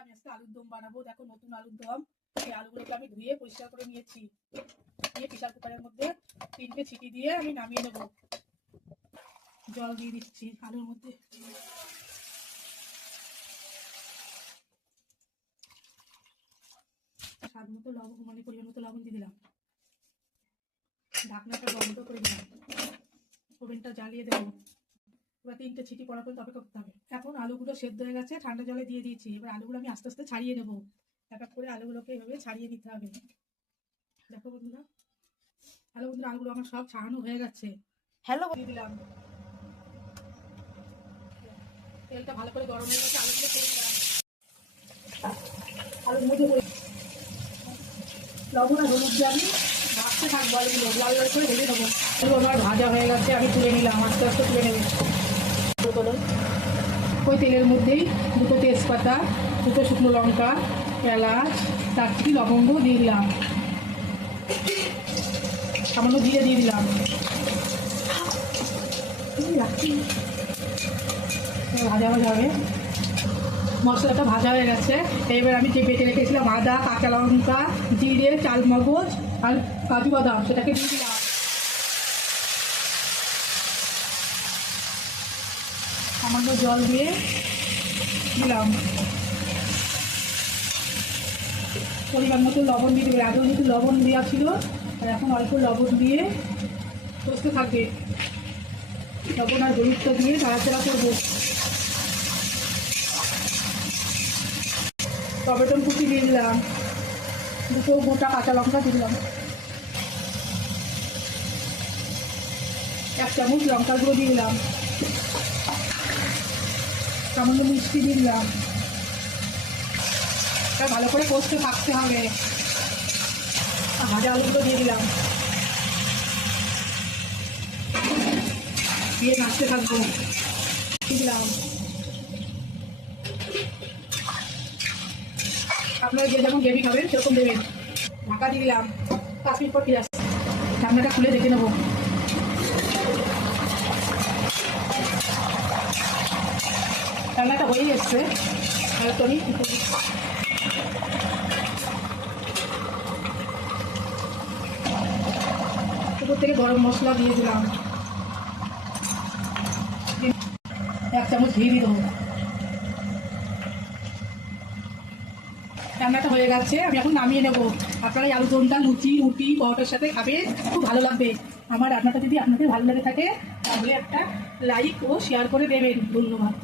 আমি আজকে আলুর দম বানাবো। দেখো নতুন আলুর দম। এই আলুগুলোকে আমি ধুয়ে পরিষ্কার করে নিয়েছি। দিয়ে প্রেসার কুকারের মধ্যে 3টে সিটি দিয়ে আমি নামিয়ে নেব। জল দিয়ে দিচ্ছি আলুর মধ্যে। স্বাদ মতো লবণ, মানে পরিমাণ মতো লবণ দিয়ে দিলাম। ঢাকনাটা বন্ধ করে দিলাম। ওভেনটা জ্বালিয়ে দেবো। এবার 3টে সিটি পড়া পর্যন্ত অপেক্ষা করতে হবে। এখন আলুগুলো সেদ্ধ হয়ে গেছে, ঠান্ডা জলে দিয়ে দিয়েছি। এবার আলুগুলো আমি আস্তে আস্তে ছাড়িয়ে নেবো। এক এক করে আলুগুলোকে এভাবে ছাড়িয়ে নিতে হবে। দেখো বন্ধুরা, আলুগুলো আমার সব ছাড়ানো হয়ে গেছে। হ্যালো, দিয়ে দিলাম। তেলটা ভালো করে গরম হয়ে গেছে, আলুগুলো ছেড়ে দিলাম। আলুর মধ্যে লবণ আর হলুদ দিয়ে আমি ভাজতে থাকবো। আলুগুলো লাল লাল করে ভেজে দেবো। আলু আমার ভাজা হয়ে গেছে, আমি তুলে নিলাম। আস্তে আস্তে তুলে নেব। ওই তেলের মধ্যেই 2টো তেজপাতা, 2টো শুকনো লঙ্কা, এলাচ, দারচিনি, লবঙ্গ দিয়ে দিলাম। সামান্য জিরে দিয়ে দিলাম। ভাজা ভাজা হবে। মশলাটা ভাজা হয়ে গেছে। এবার আমি যে বেটে রেখেছিলাম আদা, কাঁচা লঙ্কা, জিরে, চালমগজ আর কাজু বাদাম, সেটাকে দিয়ে দিলাম। সামান্য জল দিয়ে দিলাম। পরিমাণ মতো লবণ দিয়ে দেবে। আগেও যেহেতু লবণ দেওয়া ছিল, আর এখন অল্প লবণ দিয়ে কষতে থাকবে। লবণ আর হলুদটা দিয়ে নাড়াচাড়া করবো। টমেটো কুচি দিয়ে দিলাম। 2টো গোটা কাঁচা লঙ্কা দিয়ে দিলাম। 1 চামচ লঙ্কার গুঁড়ো দিয়ে দিলাম। সামান্য মিষ্টি দিয়ে দিলাম। ভালো করে কষতে থাকতে হবে। ভাজা আলুগুলো দিয়ে দিলাম। দিয়ে নাড়তে থাকবো। দিয়ে দিলাম। আপনারা যে যেমন গ্রেভি খাবেন সেরকম দেবেন। ঢাকা দিয়ে দিলাম। 5 মিনিট পর ফিরে আসছি। ঢাকনাটা খুলে দেখে নেবো। রান্নাটা হয়েই এসছে। উপর থেকে গরম মশলা দিয়ে দিলাম। 1 চামচ ঘি দিয়ে দেবো। রান্নাটা হয়ে গেছে, আমি এখন নামিয়ে নেবো। আপনারা এই আলু দমটা লুচি, রুটি, পরোটার সাথে খাবেন, খুব ভালো লাগবে। আমার রান্নাটা যদি আপনাদের ভালো লেগে থাকে তাহলে একটা লাইক ও শেয়ার করে দেবেন। ধন্যবাদ।